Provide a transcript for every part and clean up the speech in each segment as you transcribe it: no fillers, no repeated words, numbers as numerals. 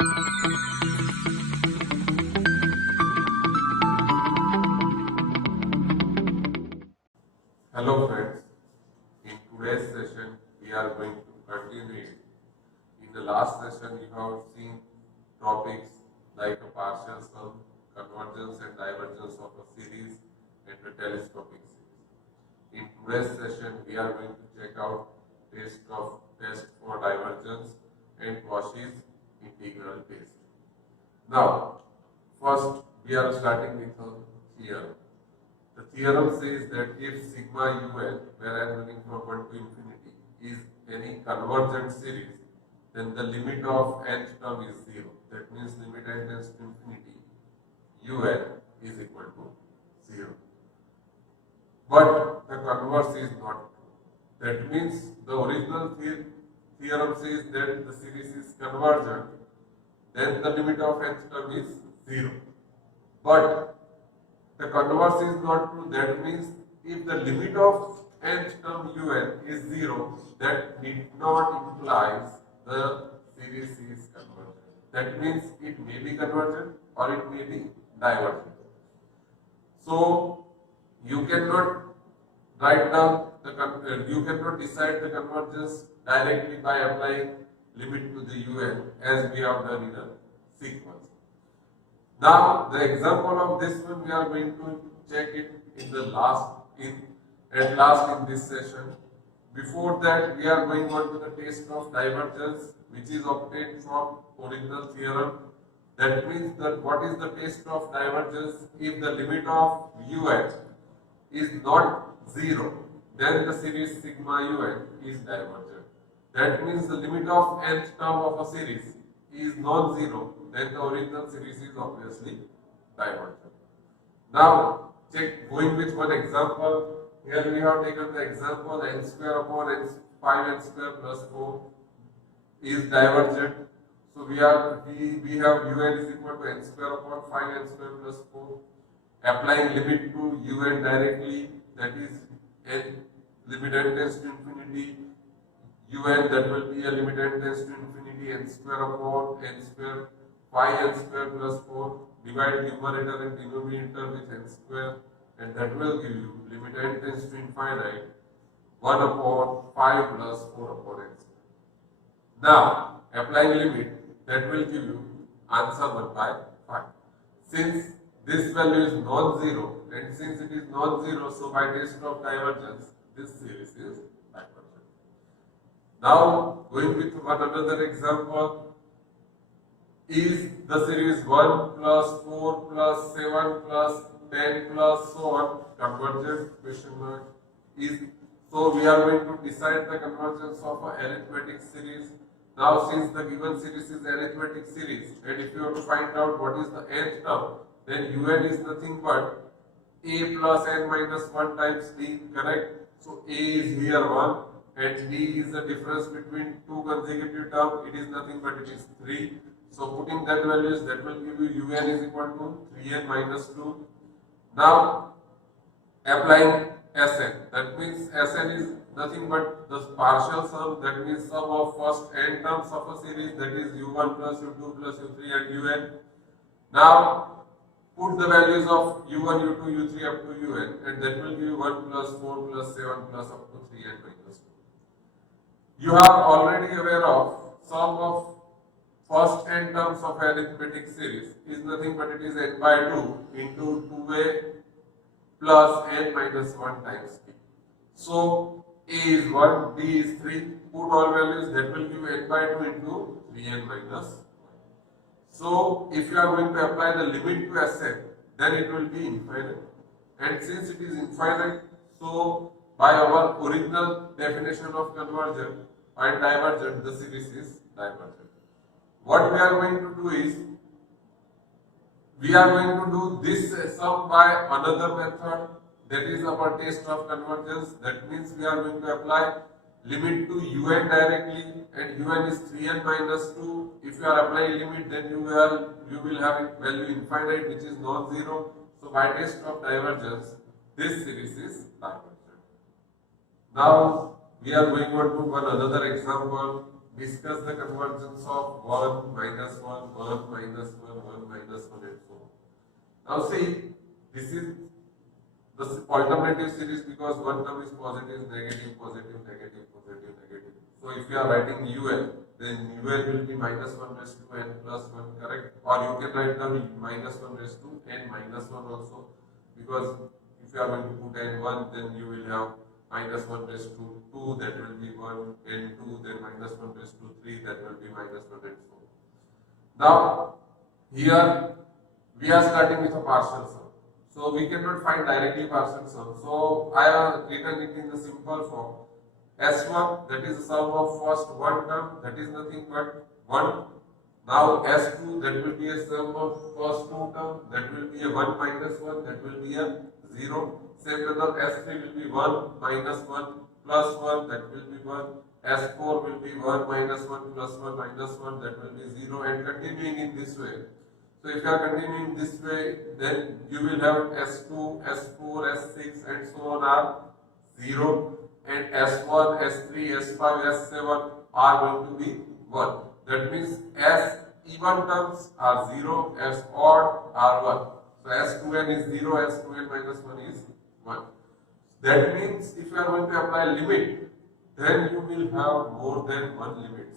Hello friends, in today's session we are going to continue it. In the last session you have seen topics like a partial sum, convergence and divergence of a series and the telescopic series. In today's session we are going to check out test for divergence and Cauchy's integral test. Now first we are starting with a theorem. The theorem says that if sigma un, where I am running from 1 to infinity, is any convergent series, then the limit of nth term is 0. That means limit n tends to infinity, un is equal to 0. But the converse is not true. That means the original theorem says that the series is convergent, then the limit of nth term is 0. But the converse is not true. That means if the limit of nth term un is 0, that need not implies the series is convergent. That means it may be convergent or it may be divergent. So you cannot write down you cannot decide the convergence directly by applying limit to the un as we have done in a sequence. Now the example of this one we are going to check it in the last in this session. Before that we are going on to the test of divergence, which is obtained from original theorem. That means that what is the test of divergence? If the limit of un is not 0, then the series sigma un is divergent. That means the limit of nth term of a series is non-zero, then the original series is obviously divergent. Now check, going with one example. Here we have taken the example n square upon n 5n square plus 4 is divergent. So we have un is equal to n square upon 5n square plus 4. Applying limit to un directly, that is n limit n tends to infinity, un that will be a limit n tends to infinity n square upon n square 5n square plus 4. Divide numerator and denominator with n square, and that will give you limit n tends to infinite 1 upon 5 plus 4 upon n square. Now applying limit, that will give you answer 1 by 5. Since this value is non-zero, and since it is non-zero, so by test of divergence this series is divergent. Now going with one another example. Is the series 1 plus 4 plus 7 plus 10 plus so on convergent? Question mark. Is so we are going to decide the convergence of an arithmetic series. Now since the given series is arithmetic series, and if you have to find out what is the nth term, then un is nothing but a plus n minus 1 times d, correct? So a is here 1 and d is the difference between two consecutive terms. It is nothing but it is 3. So putting that values, that will give you un is equal to 3n minus 2. Now applying Sn, that means Sn is nothing but the partial sum, that means sum of first n terms of a series, that is u1 plus u2 plus u3 and un. Now put the values of u1, u2, u3 up to un, and that will give you 1 plus 4 plus 7 plus up to 3n minus 2. You are already aware of sum of first n terms of arithmetic series is nothing but it is n by 2 into 2a plus n minus 1 times b. So a is 1, b is 3. Put all values, that will give n by 2 into 3n minus 1. So if you are going to apply the limit to Sn, then it will be infinite. And since it is infinite, so by our original definition of convergent and divergent, the series is divergent. What we are going to do is, we are going to do this sum by another method, that is our test of convergence. That means we are going to apply limit to un directly, and un is 3n minus 2. If you are applying limit, then you will have value infinite, which is non-zero. So by test of divergence, this series is divergent. Now we are going on to one another example. discuss the convergence of 1, minus 1, 1, minus 1, 1, minus 1 and so on. Now see, this is the alternative series because one term is positive, negative, positive, negative, positive, negative. So if you are writing UL, then UL will be minus 1 raised to n plus 1, correct? Or you can write down minus 1 raised to n minus 1 also, because if you are going to put n1, then you will have minus 1 raised to 2, that will be 1, n2, then minus 1 raised to 3, that will be minus 1 and so on. Now, here we are starting with a partial sum. So we cannot find directly partial sum. So I have written it in the simple form. S1, that is the sum of first one term, that is nothing but 1. Now S2, that will be a sum of first two term, that will be a 1 minus 1, that will be a 0. Same manner, S3 will be 1 minus 1 plus 1, that will be 1. S4 will be 1 minus 1 plus 1 minus 1, that will be 0, and continuing in this way. So if you are continuing this way, then you will have S2, S4, S6 and so on are 0, and S1, S3, S5, S7 are going to be 1. That means S even terms are 0, S odd are 1. So S2n is 0, S2n minus 1 is 1. That means if you are going to apply limit, then you will have more than one limit.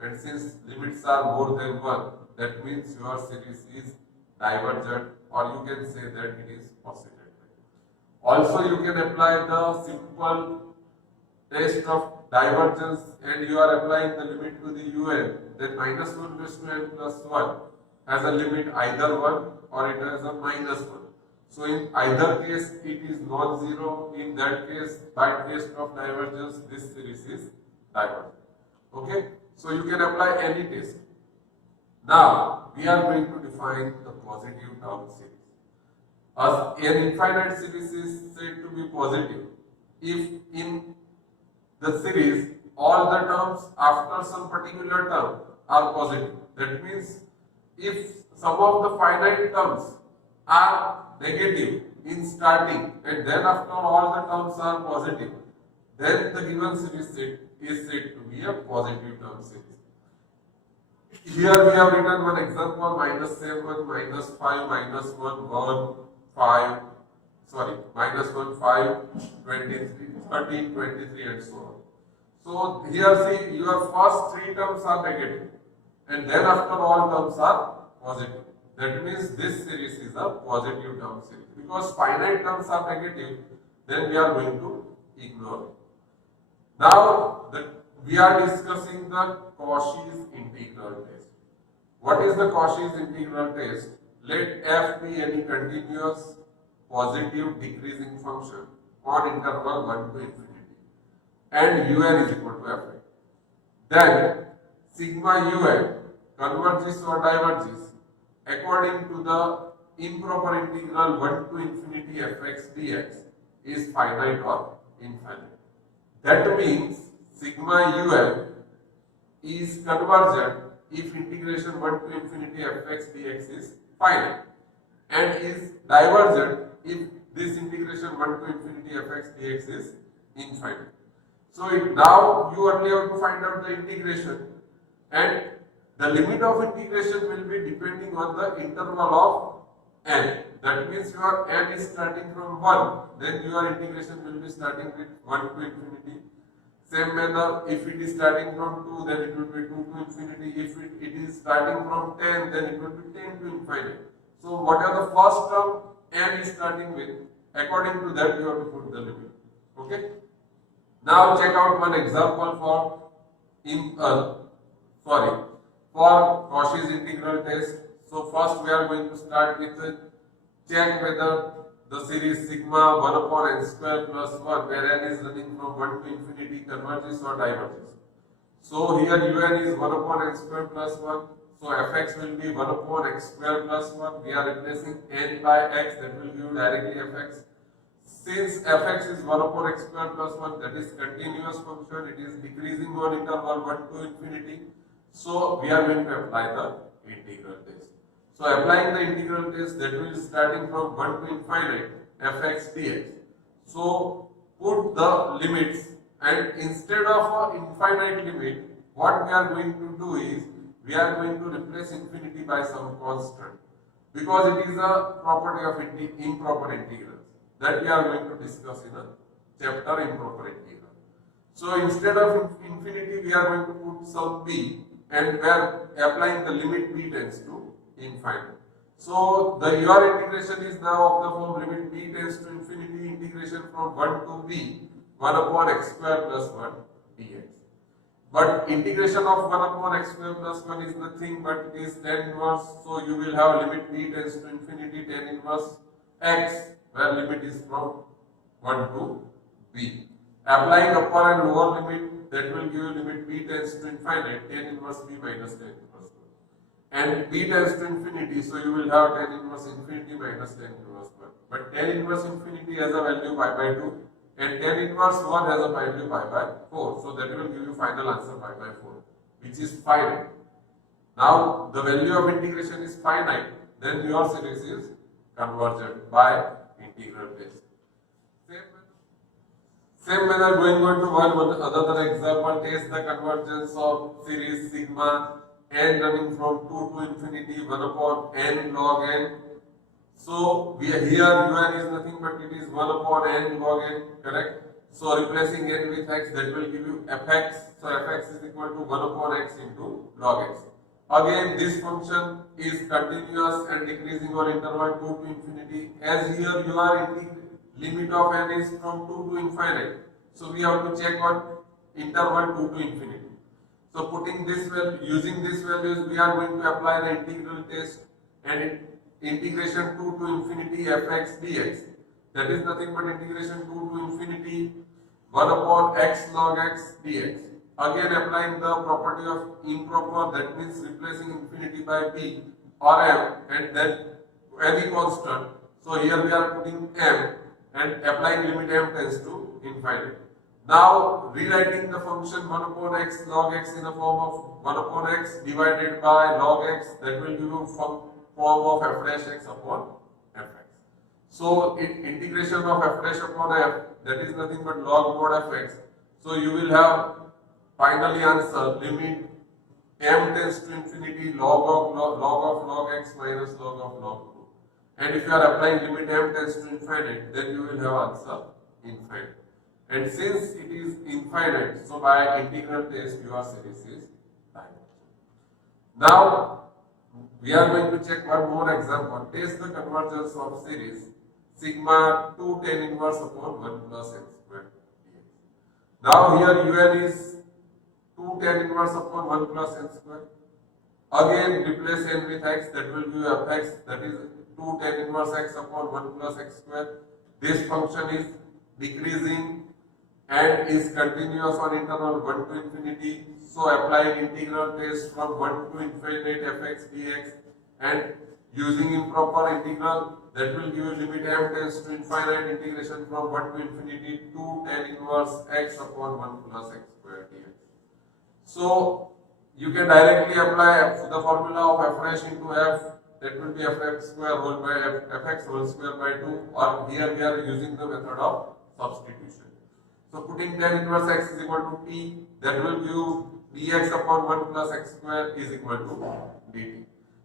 And since limits are more than one, that means your series is divergent, or you can say that it is oscillating. Also, you can apply the simple test of divergence, and you are applying the limit to the un. Then minus 1 raised to n plus 1 has a limit either 1 or it has a minus 1. So in either case it is non-zero. In that case, by test of divergence, this series is divergent. Okay, so you can apply any test. Now we are going to define the positive term series. As an infinite series is said to be positive if in the series all the terms after some particular term are positive. That means if some of the finite terms are negative in starting and then after all the terms are positive, then the given series is said to be a positive term series. Here we have written one example: minus 7, minus 5, minus 1, 1, 5, minus 1, 5, 23, 13, 23 and so on. So here see, your first three terms are negative and then after all terms are positive. That means this series is a positive term series. Because finite terms are negative, then we are going to ignore it. Now we are discussing the Cauchy's integral test. What is the Cauchy's integral test? Let f be any continuous positive decreasing function on interval 1 to infinity, and un is equal to f. Then sigma un converges or diverges according to the improper integral 1 to infinity fx dx is finite or infinite. That means sigma un is convergent if integration 1 to infinity fx dx is finite, and is divergent if this integration 1 to infinity fx dx is infinite. So now you only have to find out the integration, and the limit of integration will be depending on the interval of n. That means your n is starting from 1, then your integration will be starting with 1 to infinity. Same manner, if it is starting from 2, then it will be 2 to infinity. If it is starting from 10, then it will be 10 to infinity. So whatever the first term n is starting with, according to that you have to put the limit. Okay. Now check out one example for Cauchy's integral test. So first we are going to start with check whether the series sigma 1 upon n square plus 1, where n is running from 1 to infinity, converges or diverges. So here un is 1 upon n square plus 1. So fx will be 1 upon x square plus 1. We are replacing n by x, that will give directly fx. Since fx is 1 upon x square plus 1, that is continuous function, it is decreasing on interval 1 to infinity. So we are going to apply the integral test. So applying the integral test, that will starting from 1 to infinite fx dx. So put the limits, and instead of an infinite limit, what we are going to do is we are going to replace infinity by some constant because it is a property of improper integrals that we are going to discuss in a chapter improper integral. So instead of infinity we are going to put some b and we are applying the limit b tends to infinite. So your integration is now of the form limit b tends to infinity integration from 1 to b 1 upon x square plus 1 dx. But integration of 1 upon x square plus 1 is nothing but it is tan inverse. So you will have limit b tends to infinity tan inverse x where limit is from 1 to b. Applying upper and lower limit that will give you limit b tends to infinite tan inverse b minus tan inverse 1. And b tends to infinity, so you will have tan inverse infinity minus tan inverse 1. But tan inverse infinity has a value pi by 2 and tan inverse 1 has a value pi by 4. So that will give you final answer pi by 4, which is finite. Now the value of integration is finite, then your series is convergent by integral test. Same manner going on to one another example, test the convergence of series sigma n running from 2 to infinity 1 upon n log n. So we are here un is nothing but it is 1 upon n log n, correct? So replacing n with x, that will give you fx. So fx is equal to 1 upon x into log x. Again this function is continuous and decreasing on interval 2 to infinity. As here you are limit of n is from 2 to infinite. So we have to check on interval 2 to infinity. So putting this value, using these values, we are going to apply the integral test and integration 2 to infinity fx dx. That is nothing but integration 2 to infinity 1 upon x log x dx. Again applying the property of improper, that means replacing infinity by b or m and then any constant. So here we are putting m and applying limit m tends to infinite. Now rewriting the function 1 upon x log x in the form of 1 upon x divided by log x, that will give you form of f dash x upon fx. So integration of f dash upon f, that is nothing but log mod fx. So you will have finally answer limit m tends to infinity log of log x minus log of log 2. And if you are applying limit m tends to infinite, then you will have answer infinite. And since it is infinite, so by integral test your series is divergent. Now we are going to check one more example. Test the convergence of series sigma 2 tan inverse upon 1 plus n square dx. Now here un is 2 tan inverse upon 1 plus n square. Again replace n with x, that will give you fx, that is 2 tan inverse x upon 1 plus x square. This function is decreasing and is continuous on interval 1 to infinity. So applying integral test from 1 to infinite fx dx and using improper integral, that will give you limit m tends to infinite integration from 1 to infinity 2 tan inverse x upon 1 plus x square dx. So you can directly apply the formula of f dash into f, that will be fx square whole by fx whole square by 2, or here we are using the method of substitution. So putting tan inverse x is equal to t, that will give dx upon 1 plus x square is equal to dt.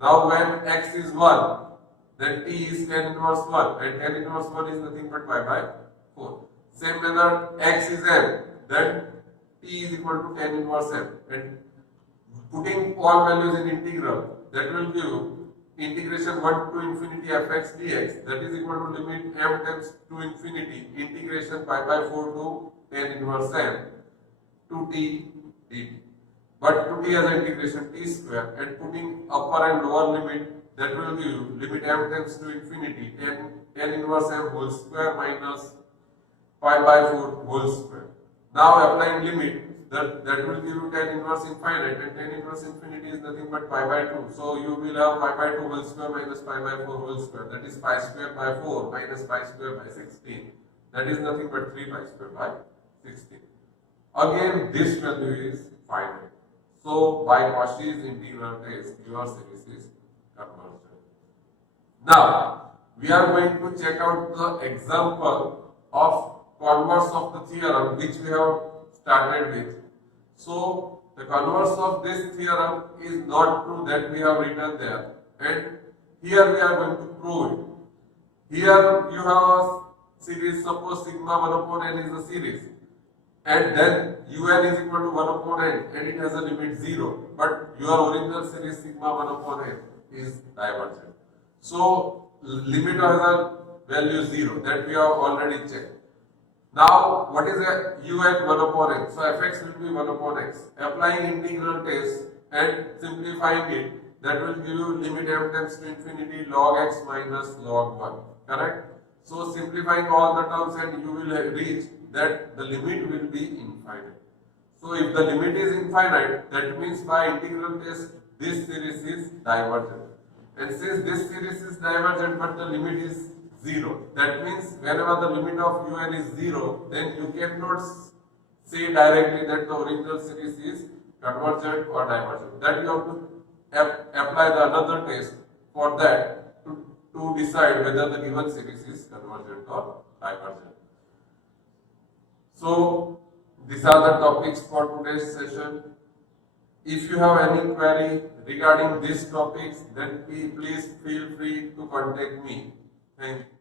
Now when x is 1, then t is tan inverse 1 and tan inverse 1 is nothing but pi by 4. Same manner x is m, then t is equal to tan inverse m, and putting all values in integral, that will give integration 1 to infinity fx dx, that is equal to limit m tends to infinity integration pi by 4 to tan inverse m to t dt. But to t as an integration t square, and putting upper and lower limit, that will give limit m tends to infinity tan inverse m whole square minus pi by 4 whole square. Now applying limit, that will give you tan inverse infinite, and tan inverse infinity is nothing but pi by 2. So you will have pi by 2 whole square minus pi by 4 whole square, that is pi square by 4 minus pi square by 16, that is nothing but 3 pi square by 16. Again this value is finite. So by Cauchy's integral test your series is convergent. Now we are going to check out the example of converse of the theorem which we have started with. So the converse of this theorem is not true that we have written there, and here we are going to prove it. Here you have a series, suppose sigma 1 upon n is a series, and then un is equal to 1 upon n and it has a limit 0, but your original series sigma 1 upon n is divergent. So limit has a value 0, that we have already checked. Now what is a un 1 upon n? So fx will be 1 upon x. Applying integral test and simplifying it, that will give you limit m tends to infinity log x minus log 1. Correct? So simplifying all the terms and you will reach that the limit will be infinite. So if the limit is infinite, that means by integral test this series is divergent. And since this series is divergent but the limit is 0, that means whenever the limit of un is 0, then you cannot say directly that the original series is convergent or divergent. That you have to apply the another test for that to decide whether the given series is convergent or divergent. So these are the topics for today's session. If you have any query regarding these topics, then please feel free to contact me. Thank you.